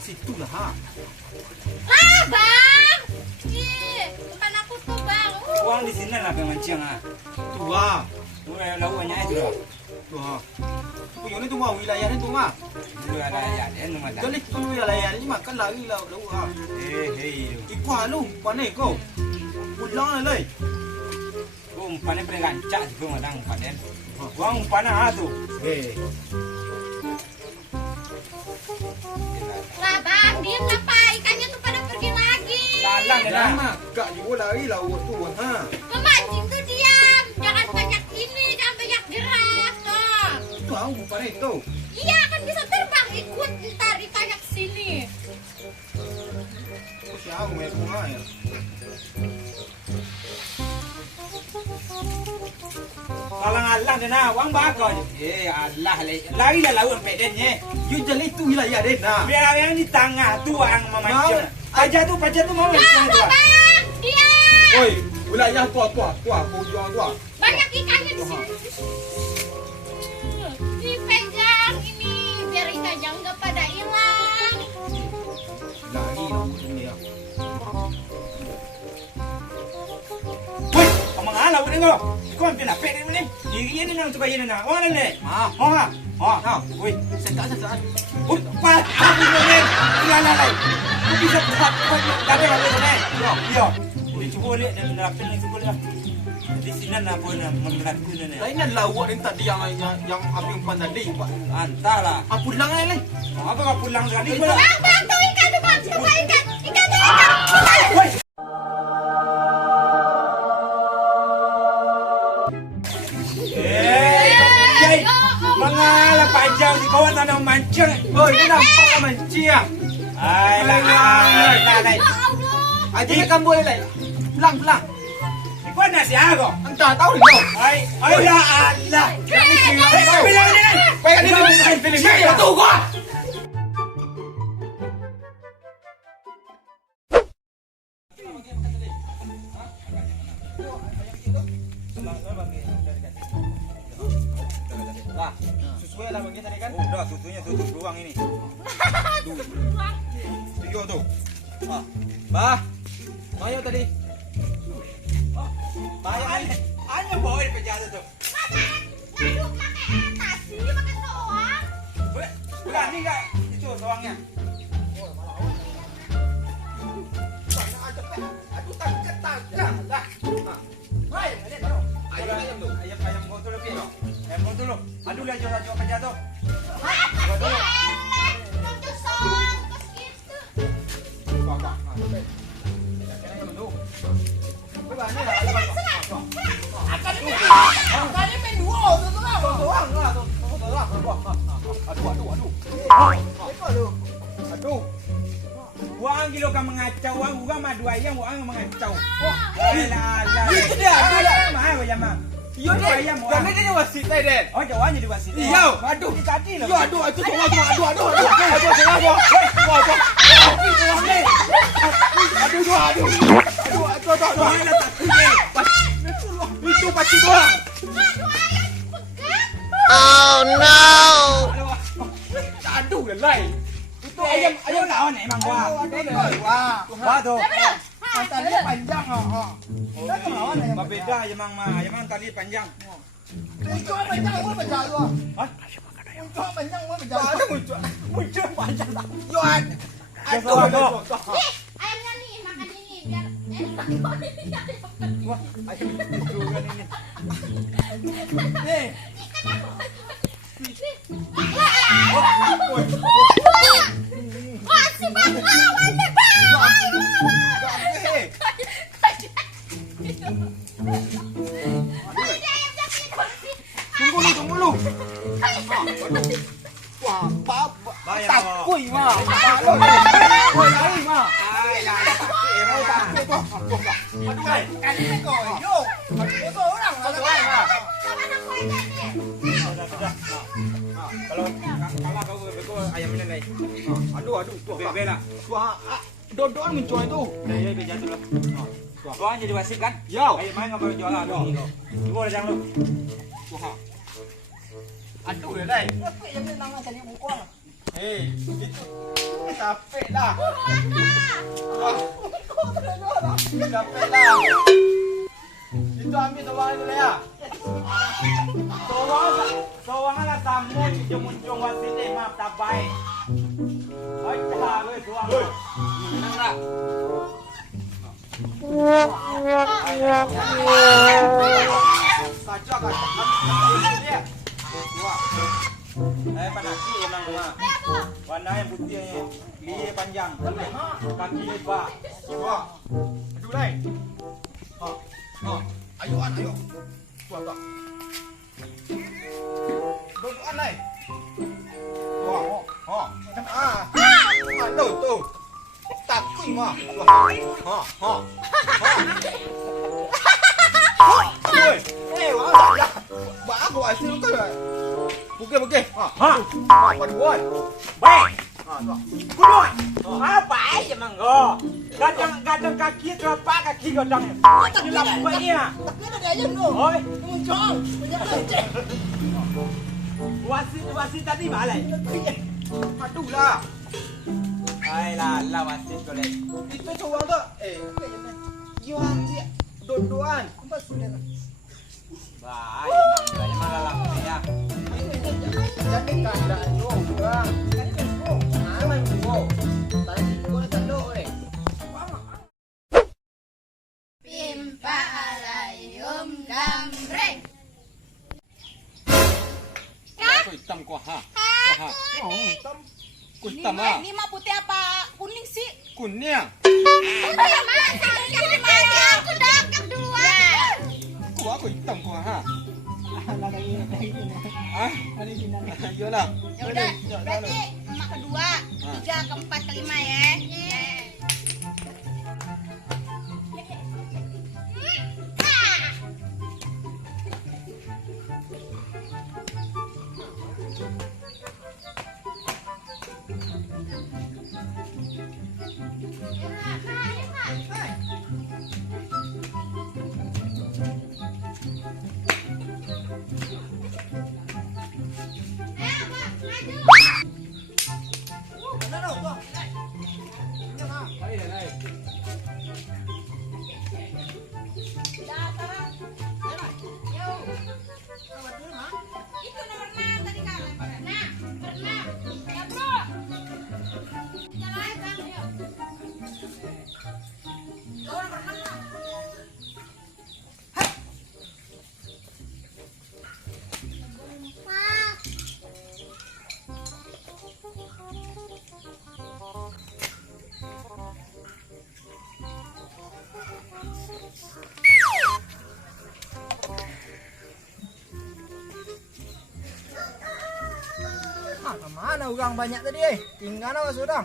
situ lah ha. Ah, Bang! Ih, bukan aku tuh, Bang. Uang di sini lah mancing ah. Tu ha. Mulai lawannya itu lah. Tu ha. Tu yang ni tu mah wilayah ni tu mah. Dulu ada ya dia nama dah. Jadi tu wilayah ni makan lagi lah ha. Hei. Iku halu panai kau. Pulang lah. Kau umpannya paling rancak juga madang umpannya. Uang umpannya ah tu. Hei. Lah, Bang, diem apa? Ikannya tuh pada pergi lagi. Salah dia Dah dah. mah kak juga lari lah tu ha. Pemancing tuh diam. Jangan banyak ini, jangan banyak gerak. Tuh. Tu ha panai tu. Iya, kan bisa terbang. Ikut, ntar ditanya ke sini. Siapa main bunga ya? Kalau Allah dia nak uang bakal. Allah lari lah lawan pedenya. You jadi tu wilayah dia nah. Biar yang di tengah tu ang memancing. Pajak tu mau Ya mancing tu. Allah, Bang. Diam. Oi, wilayah tua, kau jual tua. Banyak ikannya di sini. Dipegang ini biar ikannya nggak pada hilang. Lari lah ni ya. Woi, kamu ngalau ni kau. Kau ambil apa ni? Ini nang coba ini nang. Orang ni. Woi, Sekat. Upat aku ni. Ialah lai. Kau bisa buat kau ada ni. Yo. Boleh cuba lihat dan menerapkan ni cuba lihat. Di sini nak pun menerapkan ni. Lain lawak ni tadi yang api umpan tadi. Antara. Apa pulang ni? Apa kau pulang sekali? Bang, tuh ikan tuh, Bang. Coba ikan. Ikan tuh, ikan. Woi. Mengalah panjang si kawan tak nak mancing. Oi, dia nampak mancing. Ai lah. Ya Allah. Aje kan boleh lah. Pulang. Kau nak siapa kau? Entah tahu ni kau. Ai ya Allah. Bilang ni. Baik ni film ni. Tu kau. Lah, sesuai lah bagi tadi kan? Udah tutunya tutup ruang ini. Tiga tu. Bah. Mayo tadi. Bayar ni. Hanya bawa di penjara tu. Ngaduk pakai kasih, pakai soang. Berani enggak itu soangnya? Aduh tak dah. Hai, ayam tu. Ayam kau tu lebih. Ayam kau tu lu. Aduh lah jual penjara tu. Ngaduk soang, pas gitu. Aduh. Wang kilo kan mengacau, wang bukan madu ayam, wang mengacau. Alah. Itu dia, itu dia. Mahal ayam mah. Yo ni, dan ni dia wasit tadi den. Oh, jawabnya di wasit. Iya, aduh tadi lah. Yo aduh, itu tengah aduh. Aduh. Itu pasti dua. Oh no. Aduh lelai. Itu ayam lawan emang gua. Wah tu. Talinya panjang Berbeda ayam mah, ayam tali panjang. Muncul panjang apa panjang tu? Hah? Muncul panjang apa panjang? Ada muncul panjang. Yo Aduh. Ayamnya nih makan ini biar enak. Wah, ayam itu kan ini. Wah, si Bang lawan deh, Bang. Tunggu lu. Wah, takui mah. Oi, ai mah. Ai lah, Kan ni kau, yo. Kau orang lah mah. Kalau kau ayam ini lagi. Aduh, tu Bela. Wah, dodon muncul itu. Ya, beja tu lah. Tuan jadi wasit kan? Yo. Ayo main ngapa jualan dong. Coba dah jangan lu. Wah. Aduh, dai. Apa yang menang tadi bukong? Hei, itu. capek dah. Buruan dah. Wah, capek dah. Itu ambil soalan dulu ya. Sowangan lah tamu muncung wasit maaf tak baik. Oi, tak gue soang. Menang tak? Kacau. Ambil dia. Dua. Panaki emang mah. Warna yang putih liye panjang. Kaki lebar. Dua. Adu lain. Ayo. Buat tak. Buat lain. Wah. Tu. Tak kui mah. Ha. Wah, dah. Buat aku asyik tu. Bukit. Ha. Paduan. Baik. Tu. Kudut. Apa aja manggo. Kadang kaki telapak kaki kadang. Ini lampanya. Tapi ada dia aja tu. Oi, Muncul. Banyak leceh. wasit tadi mana? Aduh lah. Lah wasit kau leh. Itu seorang tu. Yuan dia. Doan. Apa sudah? Baik, emang lah ya. Jadi kanda juga. Kan itu. Mana itu? Tadi gua tanduk ni. Pimpa alayum gambreng. Aku hitam kau ha. Hitam. Hitam ah. Ini mah putih apa kuning sih? Kuning. Putih mah, yang mana? Aku dah kedua. Aku hitam kau ha. Ah, yolah. Ya udah, berarti emak kedua, 3, keempat, kelima ya. Itu nomor 6 tadi kan lemparan. Nah, berenang. Ya, Bro. Jalan Bang, yuk. Oh, nomor 6 lah. Mana orang banyak tadi? Tinggal apa sudah?